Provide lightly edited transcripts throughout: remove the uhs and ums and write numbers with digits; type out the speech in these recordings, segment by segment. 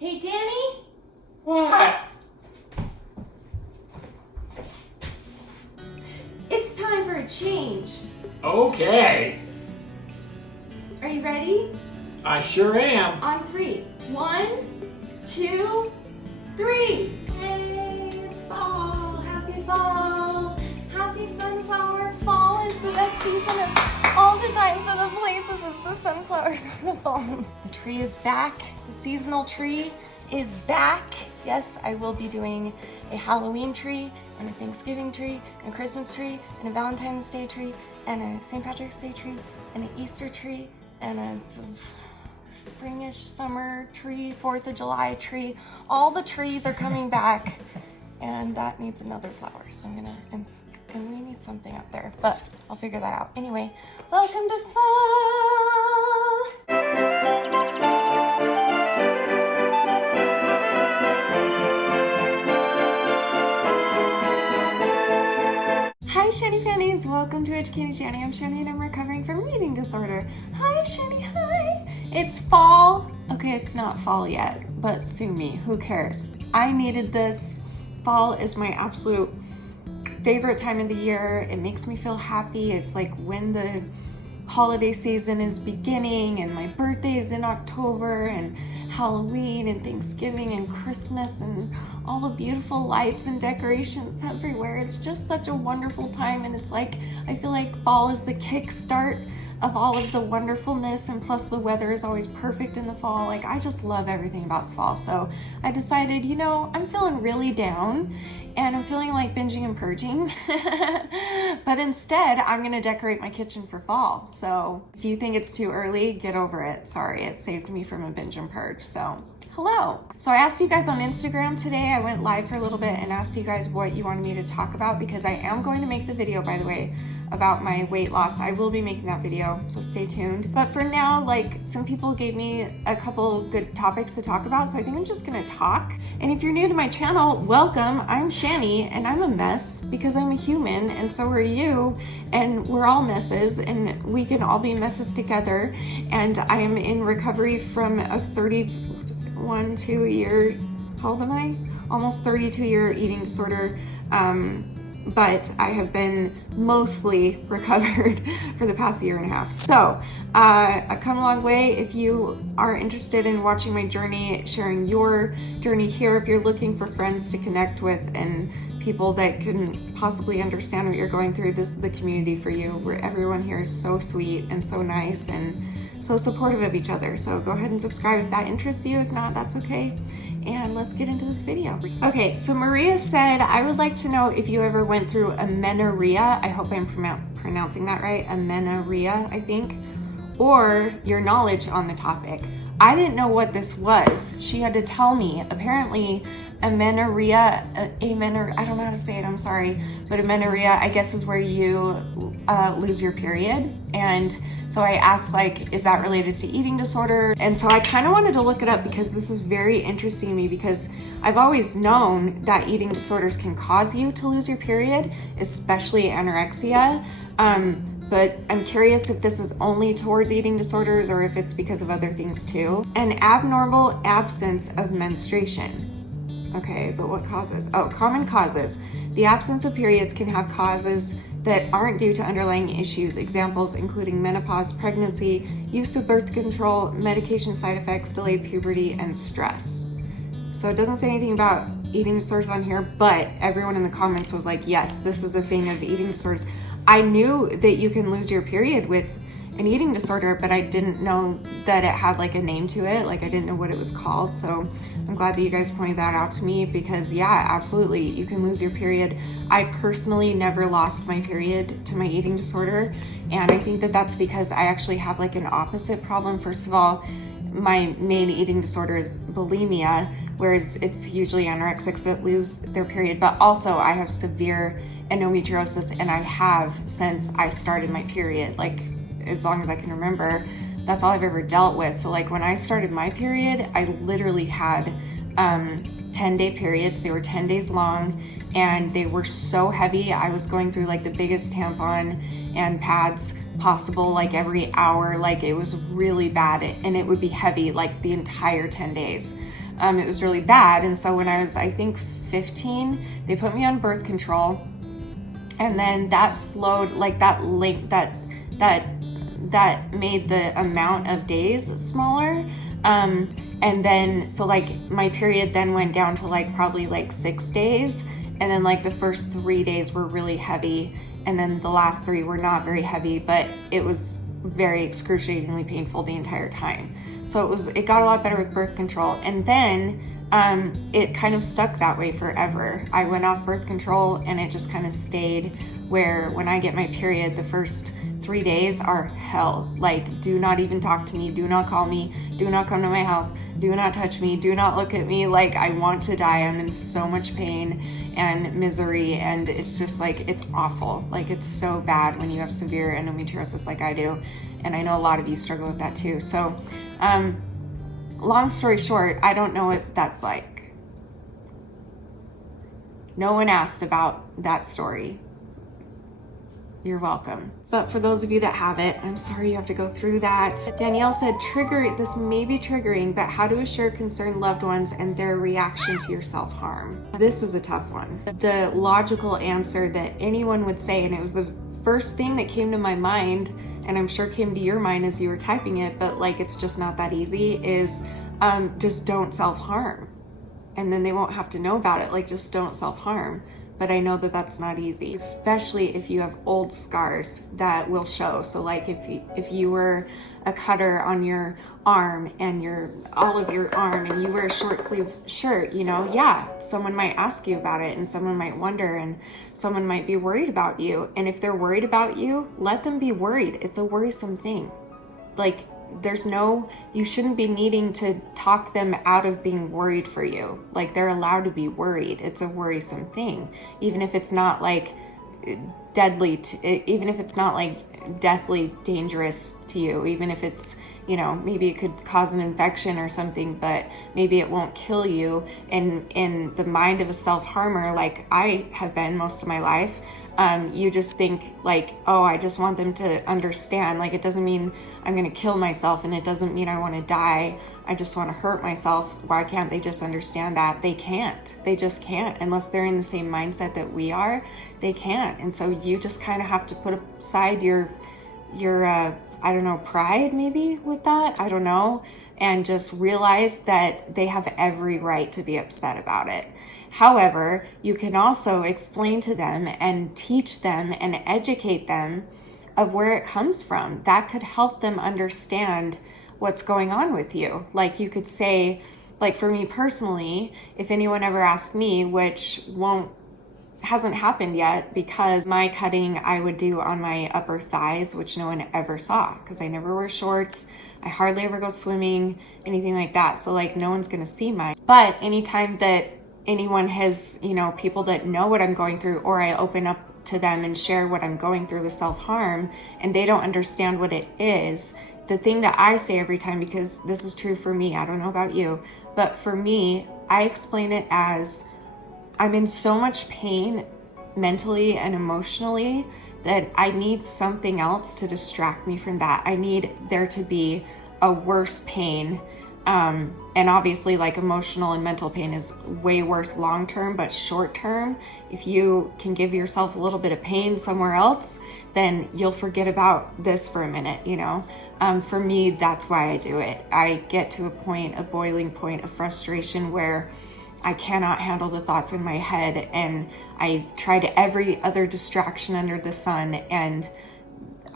Hey, Danny? What? It's time for a change. Okay. Are you ready? I sure am. On 3. 1, 2, 3. Yay, it's fall. Happy fall. Happy sunflower. Fall is the best season of all the times and the places is the sunflowers and the falls. The tree is back. The seasonal tree is back. Yes, I will be doing a Halloween tree and a Thanksgiving tree and a Christmas tree and a Valentine's Day tree and a St. Patrick's Day tree and an Easter tree and a springish summer tree, 4th of July tree. All the trees are coming back and that needs another flower. So I'm gonna, and we need something up there, but I'll figure that out. Anyway, welcome to fall. Hi Shani Fannies, welcome to Educating Shani. I'm Shani and I'm recovering from an eating disorder. Hi Shani, hi. It's fall. Okay, it's not fall yet, but sue me, who cares? I needed this. Fall is my absolute favorite time of the year. It makes me feel happy. It's like when the holiday season is beginning and my birthday is in October and Halloween and Thanksgiving and Christmas and all the beautiful lights and decorations everywhere. It's just such a wonderful time, and it's like I feel like fall is the kickstart of all of the wonderfulness, and plus the weather is always perfect in the fall. Like I just love everything about the fall. So I decided, you know, I'm feeling really down and I'm feeling like binging and purging, but instead I'm gonna decorate my kitchen for fall. So if you think it's too early, get over it. Sorry, it saved me from a binge and purge. So hello. So I asked you guys on Instagram today, I went live for a little bit and asked you guys what you wanted me to talk about, because I am going to make the video, by the way, about my weight loss. I will be making that video, so stay tuned. But for now, like, some people gave me a couple good topics to talk about, so I think I'm just gonna talk. And if you're new to my channel, welcome. I'm Shani, and I'm a mess because I'm a human, and so are you, and we're all messes, and we can all be messes together. And I am in recovery from a 32 year, how old am I? Almost 32 year eating disorder. But I have been mostly recovered for the past year and a half. So I've come a long way. If you are interested in watching my journey, sharing your journey here, if you're looking for friends to connect with and people that can possibly understand what you're going through, this is the community for you, where everyone here is so sweet and so nice and so supportive of each other. So go ahead and subscribe if that interests you. If not, that's okay. And let's get into this video. Okay, so Maria said, I would like to know if you ever went through amenorrhea. I hope I'm pronouncing that right. Amenorrhea, I think. Or your knowledge on the topic. I didn't know what this was. She had to tell me. Apparently, amenorrhea, I don't know how to say it, I'm sorry. But amenorrhea, I guess, is where you lose your period. And so I asked, like, is that related to eating disorder? And so I kind of wanted to look it up because this is very interesting to me, because I've always known that eating disorders can cause you to lose your period, especially anorexia. But I'm curious if this is only towards eating disorders or if it's because of other things too. An abnormal absence of menstruation. Okay, but what causes? Oh, common causes. The absence of periods can have causes that aren't due to underlying issues. Examples including menopause, pregnancy, use of birth control, medication side effects, delayed puberty, and stress. So it doesn't say anything about eating disorders on here, but everyone in the comments was like, yes, this is a thing of eating disorders. I knew that you can lose your period with an eating disorder, but I didn't know that it had like a name to it. Like I didn't know what it was called. So I'm glad that you guys pointed that out to me, because yeah, absolutely, you can lose your period. I personally never lost my period to my eating disorder. And I think that that's because I actually have like an opposite problem. First of all, my main eating disorder is bulimia, whereas it's usually anorexics that lose their period. But also I have severe endometriosis, and I have since I started my period, like as long as I can remember. That's all I've ever dealt with. So like when I started my period, I literally had 10-day periods. They were 10 days long and they were so heavy. I was going through like the biggest tampon and pads possible, like every hour. Like it was really bad, and it would be heavy like the entire 10 days. it was really bad. And so when I was, I think 15, they put me on birth control, and then that slowed, like that link, that made the amount of days smaller. And then, so like my period then went down to like probably like 6 days. And then like the first 3 days were really heavy. And then the last 3 were not very heavy, but it was very excruciatingly painful the entire time. So it got a lot better with birth control. And then, it kind of stuck that way forever. I went off birth control and it just kind of stayed where when I get my period, the first 3 days are hell. Like, do not even talk to me, do not call me, do not come to my house, do not touch me, do not look at me. Like, I want to die. I'm in so much pain and misery, and it's just like, it's awful. Like, it's so bad when you have severe endometriosis like I do, and I know a lot of you struggle with that too. So long story short, I don't know what that's like. No one asked about that story. You're welcome. But for those of you that have it, I'm sorry you have to go through that. Danielle said, this may be triggering, but how to assure concerned loved ones and their reaction to your self-harm? This is a tough one. The logical answer that anyone would say, and it was the first thing that came to my mind, and I'm sure came to your mind as you were typing it, but like, it's just not that easy, is just don't self-harm. And then they won't have to know about it. Like, just don't self-harm. But I know that that's not easy, especially if you have old scars that will show. So like if you were a cutter on your arm and all of your arm, and you wear a short sleeve shirt, yeah, someone might ask you about it, and someone might wonder, and someone might be worried about you. And if they're worried about you, let them be worried. It's a worrisome thing. Like, you shouldn't be needing to talk them out of being worried for you. Like, they're allowed to be worried. It's a worrisome thing. Even if it's not like deadly, even if it's not like deathly dangerous to you, even if it's, maybe it could cause an infection or something, but maybe it won't kill you. And in the mind of a self-harmer, like I have been most of my life, you just think like, oh, I just want them to understand. Like, it doesn't mean I'm going to kill myself, and it doesn't mean I want to die. I just want to hurt myself. Why can't they just understand that? They can't. They just can't. Unless they're in the same mindset that we are, they can't. And so you just kind of have to put aside your I don't know, pride maybe with that. I don't know. And just realize that they have every right to be upset about it. However, you can also explain to them and teach them and educate them of where it comes from. That could help them understand what's going on with you. Like, you could say, like, for me personally, if anyone ever asked me, which hasn't happened yet, because my cutting I would do on my upper thighs, which no one ever saw, because I never wear shorts. I hardly ever go swimming, anything like that. So like, no one's going to see mine. But anytime that anyone has, people that know what I'm going through, or I open up to them and share what I'm going through with self-harm, and they don't understand what it is, the thing that I say every time, because this is true for me, I don't know about you, but for me, I explain it as, I'm in so much pain mentally and emotionally that I need something else to distract me from that. I need there to be a worse pain. And obviously, like, emotional and mental pain is way worse long term, but short term, if you can give yourself a little bit of pain somewhere else, then you'll forget about this for a minute, For me, that's why I do it. I get to a boiling point of frustration where I cannot handle the thoughts in my head, and I tried every other distraction under the sun, and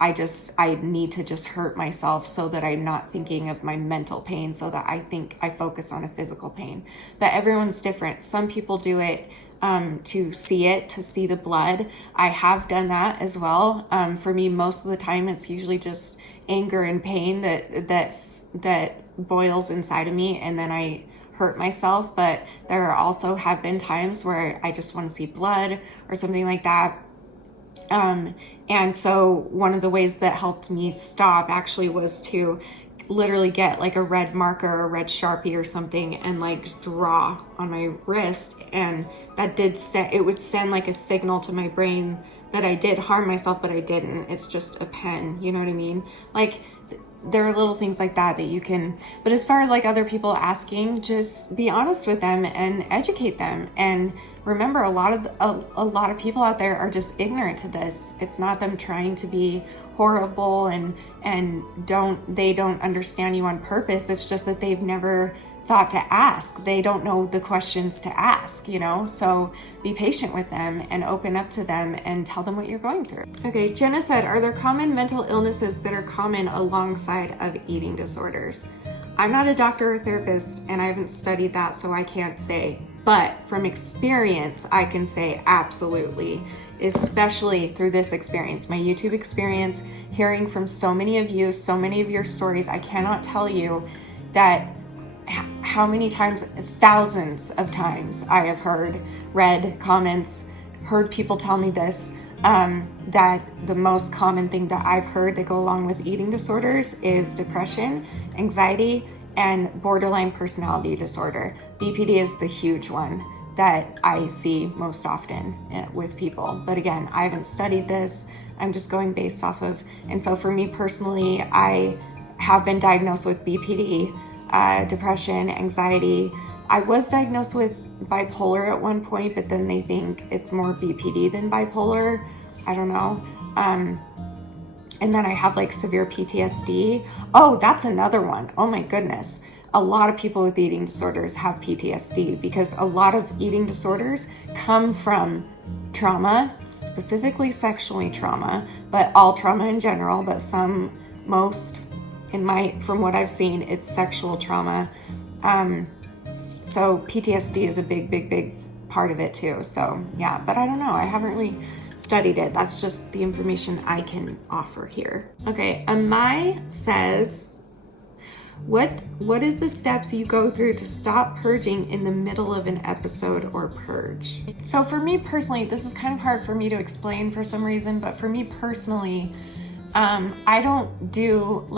I need to just hurt myself so that I'm not thinking of my mental pain, so that I focus on a physical pain. But everyone's different. Some people do it to see the blood. I have done that as well. For me, most of the time, it's usually just anger and pain that boils inside of me, and then I hurt myself. But there also have been times where I just want to see blood or something like that. And so one of the ways that helped me stop actually was to literally get like a red marker or a red Sharpie or something and like draw on my wrist. And that it would send like a signal to my brain that I did harm myself, but I didn't. It's just a pen, you know what I mean? Like, there are little things like that that you can, but as far as like other people asking, just be honest with them and educate them. And remember, a lot of people out there are just ignorant to this. It's not them trying to be horrible and they don't understand you on purpose. It's just that they've never thought to ask. They don't know the questions to ask, you know? So be patient with them and open up to them and tell them what you're going through. Okay, Jenna said, are there common mental illnesses that are common alongside of eating disorders? I'm not a doctor or therapist and I haven't studied that, so I can't say. But from experience, I can say absolutely, especially through this experience, my YouTube experience, hearing from so many of you, so many of your stories. I cannot tell you that how many times, thousands of times I have read comments, heard people tell me this, that the most common thing that I've heard that go along with eating disorders is depression, anxiety, and borderline personality disorder. BPD is the huge one that I see most often with people. But again, I haven't studied this. I'm just going based off of, and so for me personally, I have been diagnosed with BPD, depression, anxiety. I was diagnosed with bipolar at one point, but then they think it's more BPD than bipolar. I don't know. And then I have like severe PTSD. Oh, that's another one. Oh my goodness. A lot of people with eating disorders have PTSD because a lot of eating disorders come from trauma, specifically sexually trauma, but all trauma in general, but most from what I've seen, it's sexual trauma. So PTSD is a big part of it too. So yeah, but I don't know. I haven't really studied it. That's just the information I can offer here. Okay, Amai says, what is the steps you go through to stop purging in the middle of an episode or purge? So for me personally, this is kind of hard for me to explain for some reason, but for me personally, I don't do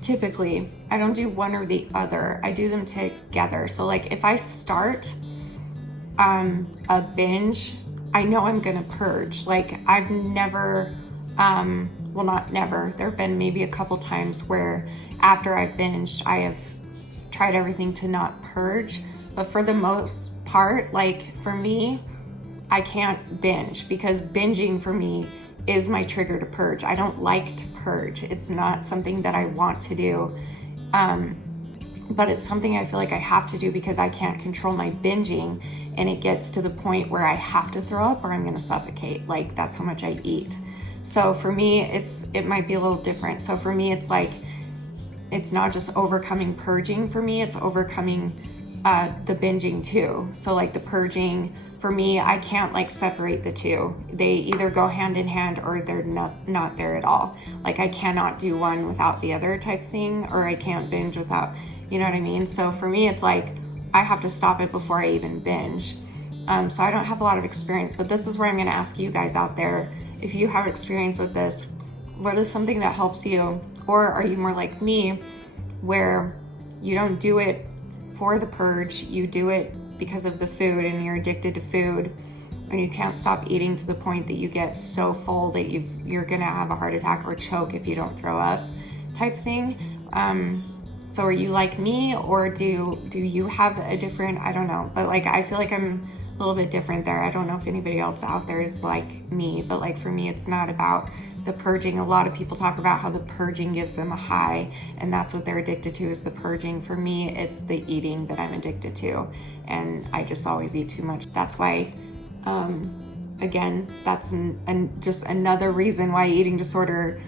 typically, I don't do one or the other. I do them together. So like if I start a binge, I know I'm gonna purge. Like I've never, well not never, there have been maybe a couple times where after I've binged, I have tried everything to not purge. But for the most part, like for me, I can't binge because binging for me is my trigger to purge. I don't like to purge. It's not something that I want to do. But it's something I feel like I have to do because I can't control my binging, and it gets to the point where I have to throw up or I'm gonna suffocate. Like that's how much I eat. So for me, it might be a little different. So for me, it's like, it's not just overcoming purging for me, it's overcoming the binging too. So like the purging, for me, I can't like separate the two. They either go hand in hand or they're not there at all. Like I cannot do one without the other type thing, or I can't binge without, you know what I mean? So for me, it's like, I have to stop it before I even binge. So I don't have a lot of experience, but this is where I'm gonna ask you guys out there, if you have experience with this, what is something that helps you? Or are you more like me, where you don't do it for the purge, you do it because of the food and you're addicted to food and you can't stop eating to the point that you get so full that you're gonna have a heart attack or choke if you don't throw up type thing. So are you like me, or do you have a different, I don't know, but like I feel like I'm a little bit different there. I don't know if anybody else out there is like me, but like for me, it's not about the purging. A lot of people talk about how the purging gives them a high and that's what they're addicted to, is the purging. For me, it's the eating that I'm addicted to, and I just always eat too much. That's why, again, that's just another reason why eating disorder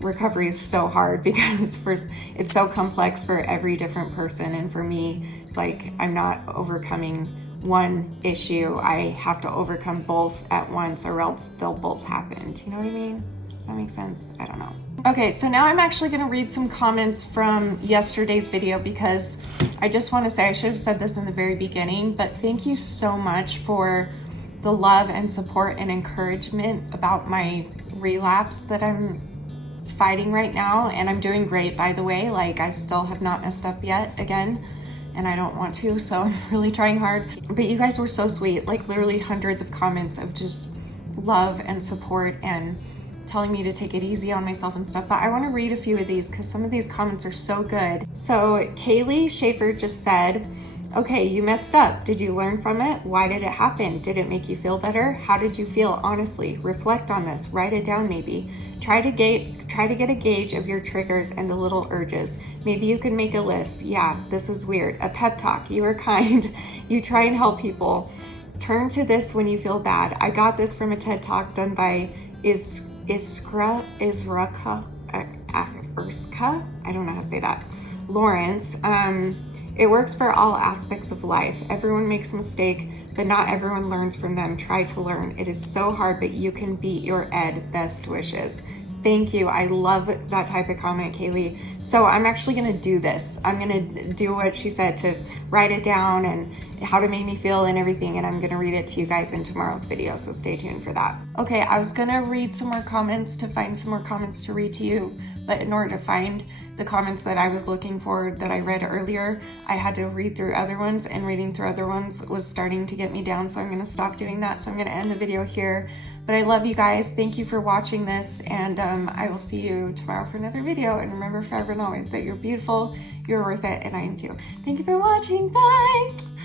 recovery is so hard, because first, it's so complex for every different person. And for me, it's like I'm not overcoming one issue. I have to overcome both at once, or else they'll both happen. Do you know what I mean? Does that make sense? I don't know. Okay, so now I'm actually going to read some comments from yesterday's video, because I just want to say, I should have said this in the very beginning, but thank you so much for the love and support and encouragement about my relapse that I'm fighting right now. And I'm doing great, by the way. Like, I still have not messed up yet again, and I don't want to, so I'm really trying hard. But you guys were so sweet, like literally hundreds of comments of just love and support, and telling me to take it easy on myself and stuff, but I want to read a few of these because some of these comments are so good. So Kaylee Schaefer just said, okay, you messed up. Did you learn from it? Why did it happen? Did it make you feel better? How did you feel? Honestly, reflect on this. Write it down maybe. Try to get a gauge of your triggers and the little urges. Maybe you can make a list. Yeah, this is weird. A pep talk. You are kind. You try and help people. Turn to this when you feel bad. I got this from a TED Talk done by Irska. I don't know how to say that. Lawrence. It works for all aspects of life. Everyone makes a mistake, but not everyone learns from them. Try to learn. It is so hard, but you can beat your Ed. Best wishes. Thank you. I love that type of comment, Kaylee. So I'm actually going to do this. I'm going to do what she said, to write it down and how to make me feel and everything. And I'm going to read it to you guys in tomorrow's video. So stay tuned for that. Okay, I was going to read some more comments to find some more comments to read to you. But in order to find the comments that I was looking for that I read earlier, I had to read through other ones, and reading through other ones was starting to get me down. So I'm going to stop doing that. So I'm going to end the video here. But I love you guys. Thank you for watching this, and I will see you tomorrow for another video. And remember forever and always that you're beautiful, you're worth it, and I am too. Thank you for watching. Bye.